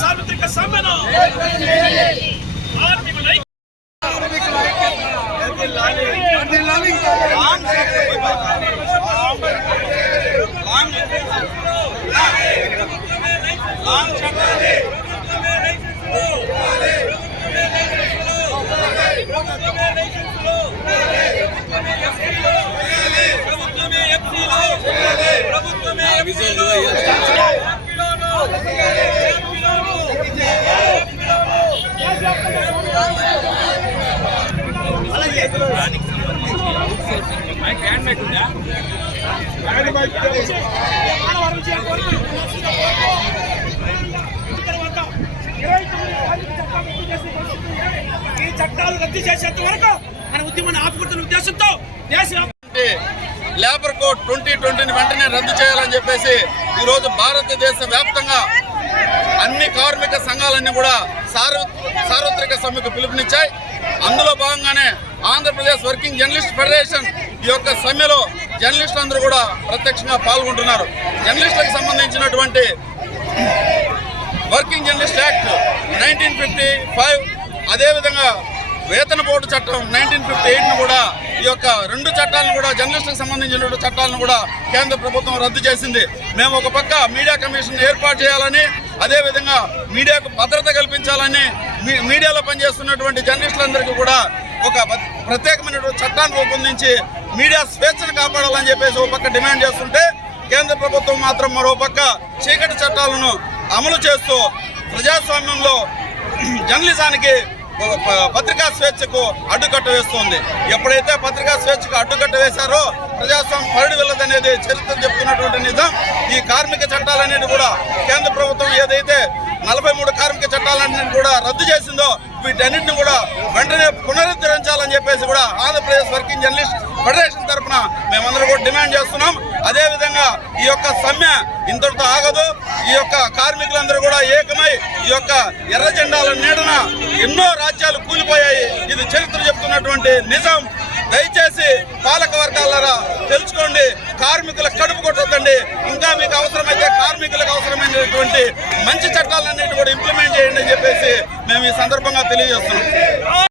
సార్వత్రిక సమ్మెను ఈ చట్టాలు రద్దు చేసేంత వరకు మన ఉద్యమాన్ని ఆపుకుంటున్న ఉద్దేశంతో లేబర్ కోడ్ 2020 వెంటనే రద్దు చేయాలని చెప్పేసి ఈరోజు భారతదేశ వ్యాప్తంగా అన్ని కార్మిక సంఘాలన్నీ కూడా సార్వత్రిక సమ్మెకు పిలుపునిచ్చాయి. అందులో భాగంగానే ఆంధ్రప్రదేశ్ వర్కింగ్ జర్నలిస్ట్ ఫెడరేషన్ ఈ యొక్క సమ్మెలో జర్నలిస్టులు అందరూ కూడా ప్రత్యక్షంగా పాల్గొంటున్నారు. జర్నలిస్టులకు సంబంధించినటువంటి వర్కింగ్ జర్నలిస్ట్ యాక్ట్ 1955 అదేవిధంగా వేతన బోర్డు చట్టం 1958ను కూడా ఈ యొక్క రెండు చట్టాలను కూడా జర్నలిస్టులకు సంబంధించిన చట్టాలను కూడా కేంద్ర ప్రభుత్వం రద్దు చేసింది. మేము ఒక పక్క మీడియా కమిషన్ ఏర్పాటు చేయాలని, అదేవిధంగా మీడియాకు భద్రత కల్పించాలని, మీడియాలో పనిచేస్తున్నటువంటి జర్నలిస్టులందరికీ కూడా ఒక ప్రత్యేకమైనటువంటి చట్టాన్ని రూపొందించి మీడియా స్వేచ్ఛను కాపాడాలని చెప్పేసి ఒక పక్క డిమాండ్ చేస్తుంటే, కేంద్ర ప్రభుత్వం మాత్రం మరో పక్క చీకటి చట్టాలను అమలు చేస్తూ ప్రజాస్వామ్యంలో జర్నలిజానికి పత్రికా స్వేచ్ఛకు అడ్డుకట్ట వేస్తుంది. ఎప్పుడైతే పత్రికా స్వేచ్ఛకు అడ్డుకట్ట వేశారో ప్రజాస్వామ్యం పరిడి వెళ్ళదనేది చరిత్ర చెప్తున్నటువంటి నిజం. ఈ కార్మిక చట్టాలన్నిటి కూడా కేంద్ర ప్రభుత్వం ఏదైతే 43 కార్మిక చట్టాలన్నింటినీ కూడా రద్దు చేసిందో వీటన్నింటిని కూడా వెంటనే పునరుద్ధరించాలని చెప్పేసి కూడా ఆంధ్రప్రదేశ్ వర్కింగ్ జర్నలిస్ట్ ఫెడరేషన్ తరఫున మేమందరూ కూడా డిమాండ్ చేస్తున్నాం. అదేవిధంగా ఈ యొక్క సమ్మె ఇంతటితో ఆగదు. ఈ యొక్క కార్మికులందరూ కూడా ఏకమై ఈ యొక్క ఎర్ర జెండాల నీడన ఎన్నో రాజ్యాలు కూలిపోయాయి. ఇది చరిత్ర చెప్తున్నటువంటి నిజం. దయచేసి పాలక వర్గాల తెలుసుకోండి, కార్మికుల కడుపు కొట్టొద్దండి. ఇంకా మీకు అవసరమైతే కార్మికులకు అవసరమైనటువంటి మంచి చట్టాలన్నింటినీ కూడా ఇంప్లిమెంట్ చేయండి అని చెప్పేసి మేము ఈ సందర్భంగా తెలియజేస్తున్నాం.